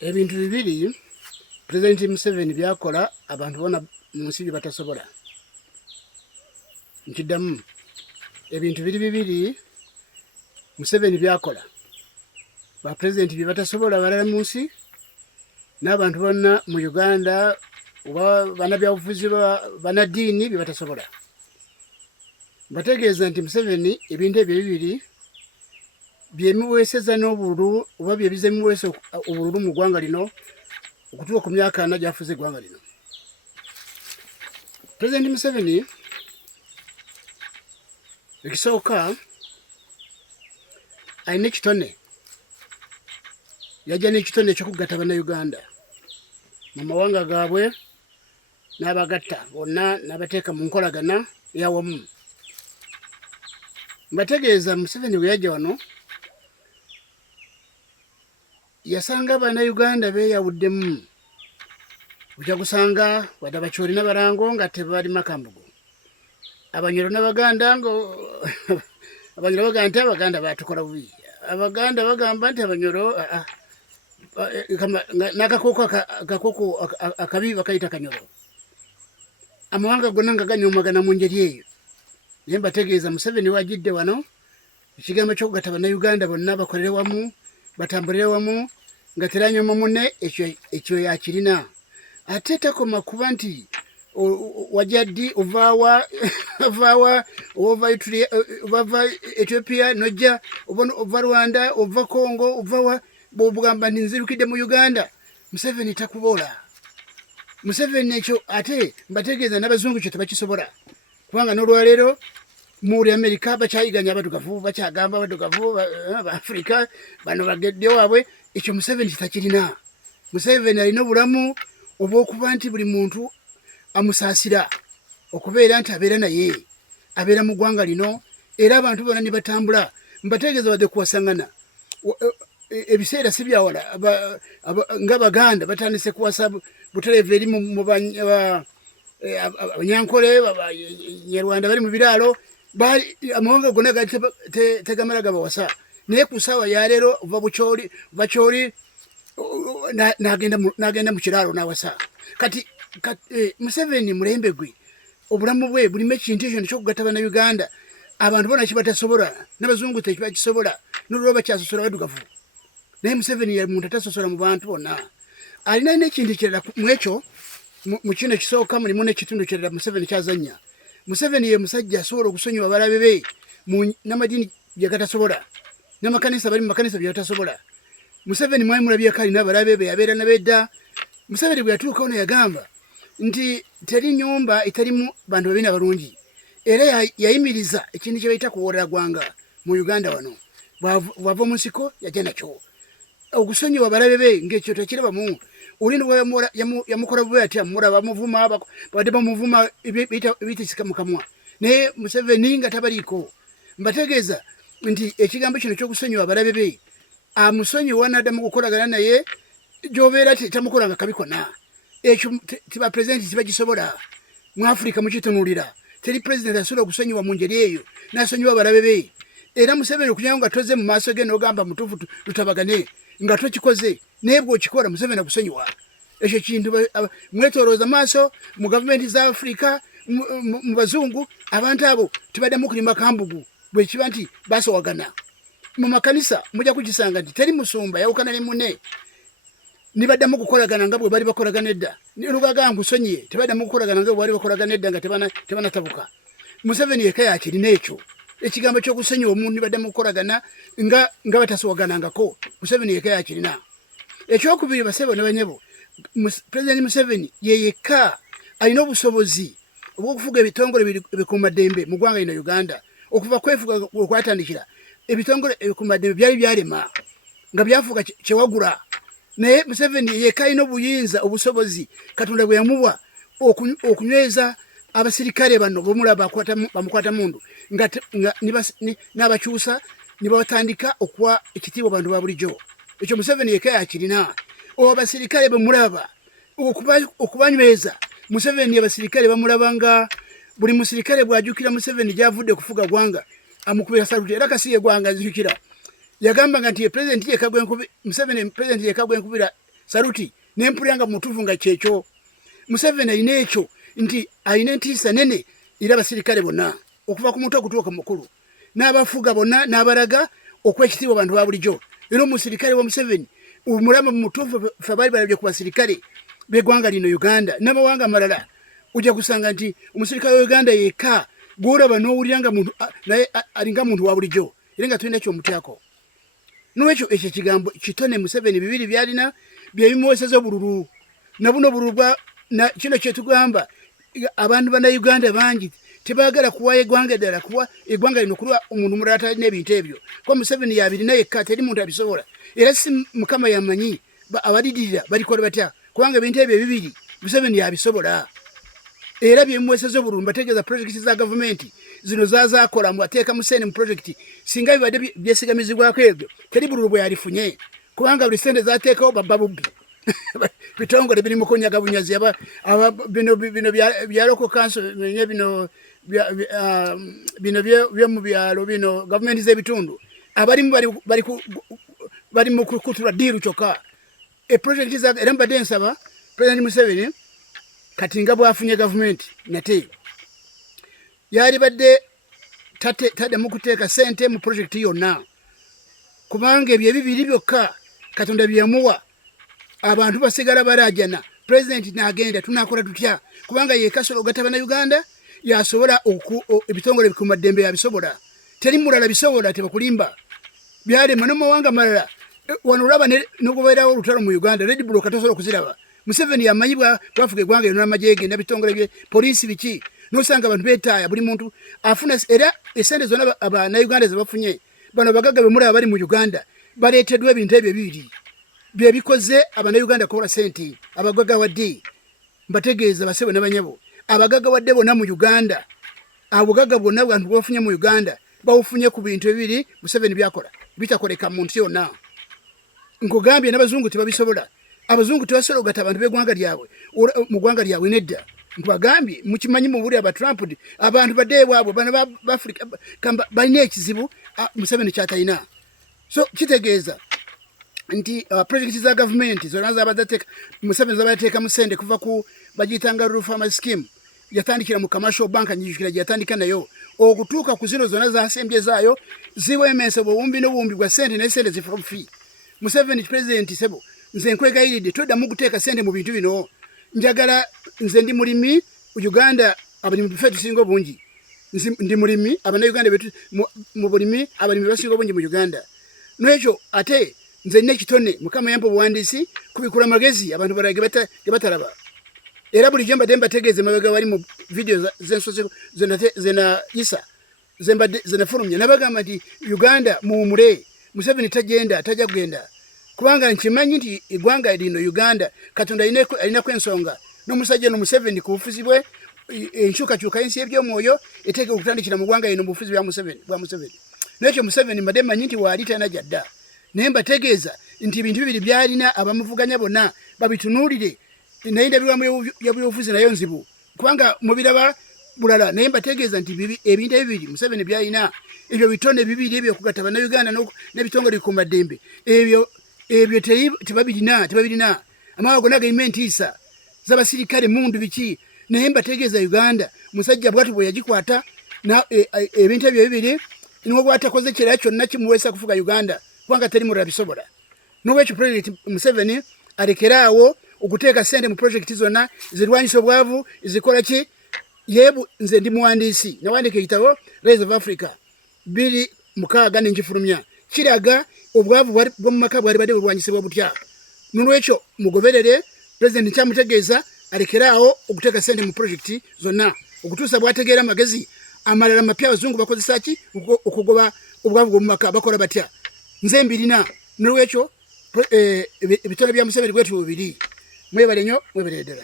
ebintu bibiri President Museveni byakola abantu bona mu nsi batasobola. Nkiddamu ebintu bibiri Museveni byakola ba president batasobola balala mu nsi n'abantu bonna mu Uganda oba banabyabufuzi banaddiini batasobola. Bategeeza nti Museveni ebintu ebyo bibiri byemiweeseza n'obululu oba byebizemiweesa obululu mu ggwanga lino okutuuka ku myaka 4 gyafuze eggwanga lino. President Museveni ekisooka alina ekitone, yajja n'ekitone ekyokugatta bannayuganda mu mawanga gaabwe n'abagatta bonna n'abateeka mu nkolagana eyawamu. Mbategeeza Museveni bwe yajja wano yasanga bannayuganda beeyawuddemu. Ojja kusanga wadde Abakyoli n'Abarango nga tebali Makambugu, Abanyoro n'Abaganda ngo Abanyoro bagamba nti Abaganda batukola bubi, Abaganda bagamba nti Abanyoro n'akakooko akabi bakayita Kanyoro. Amawanga gonna nga ganyoomagana mu ngeri eyo. Naye mbategeeza Museveni wajjidde wano ekigambo ky'okugatta bannayuganda bonna bakolere wamu batambulire wamu nga teranyooma munne ekyo yakirina. Ate takoma kuba nti wajja ddi ovaawa ova Ethiopia nojja ova Rwanda ova Congo ovawa bw'ogamba nti nzirukidde mu Uganda. Museveni takuboola. Museveni ekyo ate mbategeeza n'abazungu kyo tebakisobola kubanga n'olwaleero muri Amerika bakyayiganya abadugavu bakyagamba abadugavu Afrika bano bagedde waabwe. Ekyo Museveni kitakirina. Museveni alina obulamu obw'okuba nti buli muntu amusaasira okubeera nti abeera naye abeera mu ggwanga lino era abantu bonna ne batambula. Mbategeeza wadde kuwasangana ebiseera si byawala ng'Abaganda batandise kuwasa Butereevu eri mu Abanyankole Nyarwanda bali mu biraalo amawanga gonna gali tegamala gabawasa. Naye ku ssaawa ya leero ova Bukyoli n'agenda mu kiraalo n'awasa. Kati Museveni mulembe gwe obulamu bwe bulimu ekintu ekyo ekyokugatta bannayuganda abantu bona kibatasobola n'abazungu tekibakisobola n'olwo bakyasosola badugavu. Naye Museveni ye muntu atasosola mu bantu bonna. Alina n'ekintu kirala mu ekyo mu kino ekisooka mulimu n'ekitundu kirala Museveni kyazannya. Museveni ye musajja asobola okusonyiwa abalabe be n'amadiini bye gatasobola n'amakanisa bali mu makanisa bye batasobola. Museveni mwali mulabyeko alina abalabe be yabeera nabedda. Museveni bwe yatuukawo ne yagamba nti teri nnyumba etalimu bantu babina balungi era yayimiriza ekintu kye bayita kuwoolera gwanga mu Uganda wano. Bw'ava mu nsiko yajja nakyo okusonyiwa abalabe be ng'ekyo tekirabamu. Olina yamukola bubi atya muraba muvuma badde bamuvuma ebitisika mu kamwa. Naye Museveni nga tabaliiko. Mbategeeza nti ekigambo kino ky'okusonyiwa abalabe be amusonyiwa n'addamu kukolagana naye gy'obeera tamukola nga kabi konna. Ekyo tiba pulezidenti tibagisobola mu Afrika mukitunuulira. Teri pulezidenti asobola okusonyiwa mu ngeri eyo n'asonyiwa abalabe be. Era Museveni okunyanga nga toze mu maaso ge n'ogamba mutuufu tutabagane nga tokikoze naye bw'okikola Museveni akusonyiwa. Ekyo kintu mwetolooza maaso mu gavumenti za Afrika mu bazungu abantu abo tibaddamu kulima kambugu bwe kiba nti basowagana. Mu makanisa mujja kukisanga nti teri musumba yawukana ne munne nibaddamu kukolagana nga bwe bali bakolagana edda. Nolugagamba nkusonyiye tebaddamu kukolagana nga bwe bali bakolagana edda nga tebanatabuka. Museveni yekka yakirina ekyo ekigambo ky'okusonyiwa omuntu nibaddamu kukolagana nga batasowaganangako. Museveni yekka yakirina. Ekyokubiri basebo ne banyebo President Museveni ye yekka alina obusobozi obw'okufuga ebitongole ebikuumaddembe mu ggwanga lino Uganda. Okuva kwefuga okwatandikira ebitongole ebikuumaddembe byali byalema nga byafuuka kyewagula. Naye Museveni yekka alina obuyinza obusobozi Katonda bwe yamuwa okunyweza abasirikale bano bomulaba bamukwata mundu nga n'abakyusa ne batandika okuwa ekitiibwa abantu ba bulijjo. Ekyo Museveni yekka yakirina. Abasirikale bemulaba okubanyweza Museveni abasirikale bamulaba nga buli musirikale bw'ajjukira Museveni gy'avudde kufuga gwanga amukubira saluti era kasiye gwanga azijukira. Yagamba nga nti president yekka gwenkubira Museveni president yekka gwenkubira saluti nempulanga mutuvu nga kyekyo Museveni ayina ekyo nti ayina entiisa nene era abasirikale bonna okuva ku muto okutuuka mukulu n'abafuga bonna n'abalaga okwekitiibwa abantu ba bulijjo era omusirikale wa Museveni omulama mutuufu fe baali balabye ku basirikale b'eggwanga lino Uganda n'amawanga amalala ojja kusanga nti omusirikale wa Uganda yekka gw'olaba n'owulira nga muntu naye alinga muntu wa bulijjo era nga tulina kyomutyako n'ekyo ekyo ekigambo kitone Museveni bibiri byalina byebimuweeseza obululu na buno bululu kino kyetugamba abantu bannayuganda bangi tebaagala kuwa eggwanga ddala kuwa eggwanga lino kulwa omuntu mulala talina ebintu ebyo kuba Museveni yabirina yekka teri muntu abisobola era si Mukama yamanyi abalidirira balikola batya kubanga ebintu ebyo bibiri Museveni yabisobola era byemuweeseza obululu mbategeeza projekiti za gavumenti zino zaakola ateeka Museveni mu projekiti singa bibadde byesigamizibwako ebyo teri bululu bwe yalifunye kubanga buli sente zaateekawo babba bubbi bitongole biri mu kunyaga bunyazi bino bya local council bino byo mu byalo bino gavumenti z'ebitundu abalimu bali mu kukutula diiru kyokka eprojekiti era mbadde nsaba President Museveni kati nga bwafunye gavumenti nate yali badde tadde mu kuteeka sente mu projekiti yonna kubanga ebyo ebibiri byokka Katonda byeyamuwa abantu basigala barajana president n'agenda tunakola tutya kubanga ye kasolo gatabana Uganda yasobola ebitongole bikumaddembe yabisobola teri mulala bisobola tebakulimba byale manomo wanga malala wanulaba n'okubeerawo olutalo mu Uganda Red Bull katosobola okuziraba Museveni yamanyibwa twafuga eggwanga lyonna amajege n'ebitongole bye poliisi biki n'osanga abantu beetaaya buli muntu afuna era esente zonna Abannayuganda ze bafunye bano bagagga be mulaba bali mu Uganda baleeteddwa ebintu ebyo bibiri byebikoze Abannayuganda kola sente abagaga wadde mbategeeza basebo n'abanyabo abagaga wadde bonna mu Uganda abogaga bonna abantu bafunye mu Uganda bawufunye ku bintu bibiri Museveni byakola bitakoleka muntu yonna nkugambye n'abazungu tebabisobola abazungu tebasobola ogata abantu b'eggwanga lyabwe mu ggwanga lyabwe nedda nkubagambye mukimanyi mu buli Trump abantu badde bwabwe bana ba Africa balina ekizibu Museveni kyatayina so kitegeeza nti project za government zona zabadateka Museveni zabateeka musende kuva ku bagitanga rural farmer scheme yatandikira mu commercial bank nyijukira yatandika nayo okutuuka ku zino zona za sembye zaayo ziwe emense bwumbi n'obumbi bwa sente ne sente from fee Museveni president sebo nze nkwegayiride todda mu kuteeka sente mu bintu bino njagala nze ndi mulimi Uganda abalimu bife tusingo bungi ndi mulimi Abannayuganda betu mu bulimi abalimu basingo bungi mu Uganda n'ekyo ate nze nekitone Mukama yampa obuwandiisi kubikula magezi abantu barage batalaba era buli jemba demba tegeze mabega wali mu video zensoze zena isa zena forumye nabagamba nti Uganda muumule Museveni tajenda tajja kugenda kubanga nkimanyi nti eggwanga lino Uganda Katonda alina kwensonga n'omusajja no Museveni ku bufuzi bwe enkyukakyuka ensi ebyomwoyo eteeka okutandikira mu ggwanga lino mu bufuzi bwa Museveni n'ekyo Museveni mbadde mmanyi nti waali talina jadda naye mbategeeza nti ebintu bibiri byalina abamuvuganya bonna babitunuulire naye ndabirwamu yabyobufuzi nayo nzibu kubanga mubiraba bulala naye mbategeeza nti ebintu ebibiri Museveni byalina ebyo bitone bibiri ebyo okugatta Bannayuganda n'ebitongole bikumaddembe ebyo tebabirina amaawa gonna gayima entiisa z'abasirikale mundu biki naye mbategeeza Uganda musajja bwatu bwe yagikwata ebintu ebyo bibiri niwo bwatakoze kirala kyonna kimuweesa kufuga Uganda kubanga teri mulala bisobola n'olwekyo President Museveni alekeraawo okuteeka sente mu projekiti zonna zirwanyisa obwavu zikola ki yebu nze ndi muwandiisi nawandiika ekitabo Rise of Africa 2:6 n'enkifulumya kiraga obwavu bw'omu maka bwali badde bulwanyisibwa butya n'olwekyo mugoberere President kyamutegeeza alekeraawo okuteeka sente mu projekiti zonna okutuusa bwategeera amagezi amalala mapya abazungu bakozesa ki okugoba obwavu bw'omu maka bakola batya nze mbirina n'olwekyo ebitone bya Museveni bwetu bubiri mwebale nnyo mweberere ddala